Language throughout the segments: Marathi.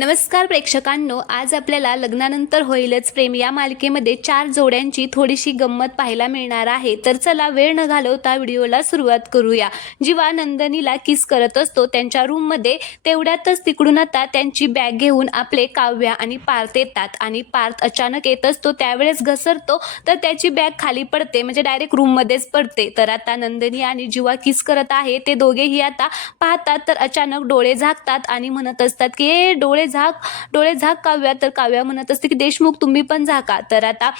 नमस्कार प्रेक्षकांनो, आज आपल्याला लग्नानंतर होईलच प्रेम या मालिकेमध्ये 4 जोड्यांची थोडीशी गंमत पाहायला मिळणार आहे। तर चला वेळ न घालवता व्हिडिओला सुरुवात करूया। जेव्हा नंदनीला किस करत असतो त्यांच्या रूममध्ये, तेवढ्यातच तिकडून आता त्यांची बॅग घेऊन आपले काव्या आणि पार्थ येतात आणि पार्थ अचानक येत असतो त्यावेळेस घसरतो तर त्याची बॅग खाली पडते, म्हणजे डायरेक्ट रूममध्येच पडते। तर आता नंदनी आणि जेव्हा किस करत आहे ते दोघेही आता पाहतात तर अचानक डोळे झाकतात आणि म्हणत असतात की डोळे झाक काव्या। तर काव्या म्हणत असते की देशमुख तुम्ही पण झाका। तर आता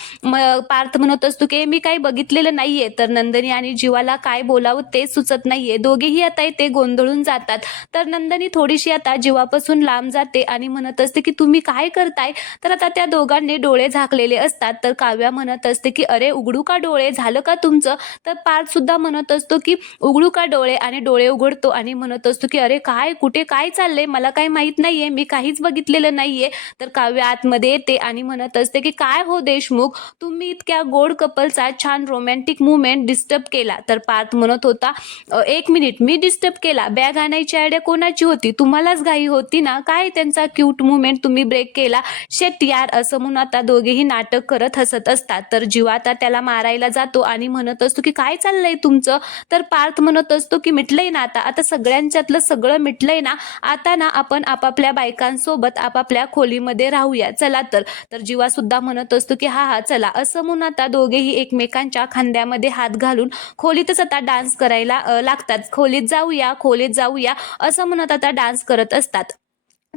पार्थ म्हणत असतो की मी काही बघितलेलं नाहीये। तर नंदनी आणि जीवाला काय बोलावं ते सुचत नाहीये, दोघेही आता इथे गोंधळून जातात। तर नंदनी थोडीशी आता जीवापासून लांब जाते आणि म्हणत असते की तुम्ही काय करताय। तर आता त्या दोघांनी डोळे झाकलेले असतात। तर काव्या म्हणत असते की अरे उघडू का डोळे, झालं का तुमचं। तर पार्थ सुद्धा म्हणत असतो की उघडू का डोळे, आणि डोळे उघडतो आणि म्हणत असतो की अरे काय कुठे काय चाललंय, मला काही माहित नाहीये, मी काहीच बघितलेलं नाहीये। तर काव्य आतमध्ये येते आणि म्हणत असते की काय हो देशमुख, तुम्ही इतक्या गोड कपलचा छान रोमॅन्टिक मुवमेंट डिस्टर्ब केला। तर पार्थ म्हणत होता एक मिनिट, मी डिस्टर्ब केला, बॅग आणायची आयडिया कोणाची होती, तुम्हालाच घाई होती ना, काय त्यांचा क्यूट मुवमेंट तुम्ही ब्रेक केला, शेट यार, असं म्हणून आता दोघेही नाटक करत हसत असतात। तर जीवा आता त्याला मारायला जातो आणि म्हणत असतो की काय चाललंय तुमचं। तर पार्थ म्हणत असतो की मिटलंय ना, आता सगळ्यांच्यातलं सगळं मिटलंय ना, आता ना आपण आपापल्या बायकांसोबत आपापल्या खोलीमध्ये राहूया, चला। तर जीवा सुद्धा म्हणत असतो की हा चला, असं म्हणून आता दोघेही एकमेकांच्या खांद्यामध्ये हात घालून खोलीतच आता डान्स करायला लागतात। खोलीत जाऊया असं म्हणत आता डान्स करत असतात।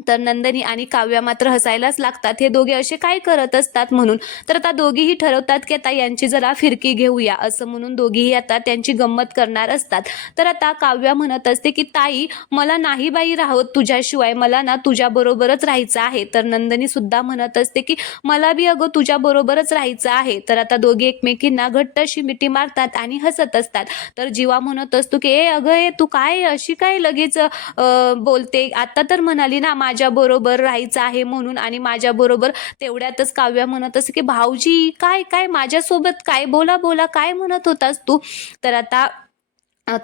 तर नंदनी आणि काव्या मात्र हसायलाच लागतात, हे दोघे असे काय करत असतात म्हणून। तर आता दोघेही ठरवतात की आता यांची जरा फिरकी घेऊया, असं म्हणून दोघेही आता त्यांची गंमत करणार असतात। तर आता काव्या म्हणत असते की ताई, मला नाही बाई राहत तुझ्याशिवाय, मला ना तुझ्या बरोबरच राहायचं आहे। तर नंदनी सुद्धा म्हणत असते की मला बी अगं तुझ्या बरोबरच राहायचं आहे। तर आता दोघे एकमेकींना घट्ट अशी मिठी मारतात आणि हसत असतात। तर जीवा म्हणत असतो की अगं तू काय अशी काय लगेच बोलते, आता तर म्हणाली ना माझ्या बरोबर राहायचं आहे म्हणून, आणि माझ्या बरोबर। तेवढ्यातच काव्या म्हणत असते की भाऊजी काय काय माझ्यासोबत काय, बोला बोला काय म्हणत होतास तू। तर आता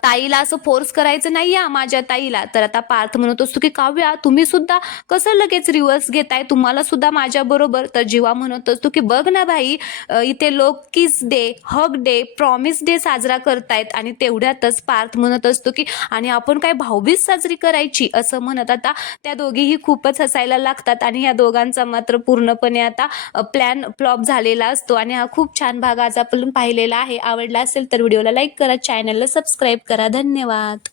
ताईला असं फोर्स करायचं नाही माझ्या ताईला। तर आता पार्थ म्हणत असतो की काव्या तुम्ही सुद्धा कसं लगेच रिव्हर्स घेताय, तुम्हाला सुद्धा माझ्या बरोबर। तर जीवा म्हणत असतो की बघ ना भाई, इथे लोक kiss day, hug day, promise day साजरा करतायत, आणि तेवढ्यातच पार्थ म्हणत असतो की आणि आपण काय भाऊबीज साजरी करायची, असं म्हणत आता त्या दोघीही खूपच हसायला लागतात। आणि या दोघांचा मात्र पूर्णपणे आता प्लॅन फ्लॉप झालेला असतो। आणि हा खूप छान भाग आज आपण पाहिलेला आहे। आवडला असेल तर व्हिडिओला लाईक करा, चॅनलला सबस्क्राईब करा। धन्यवाद।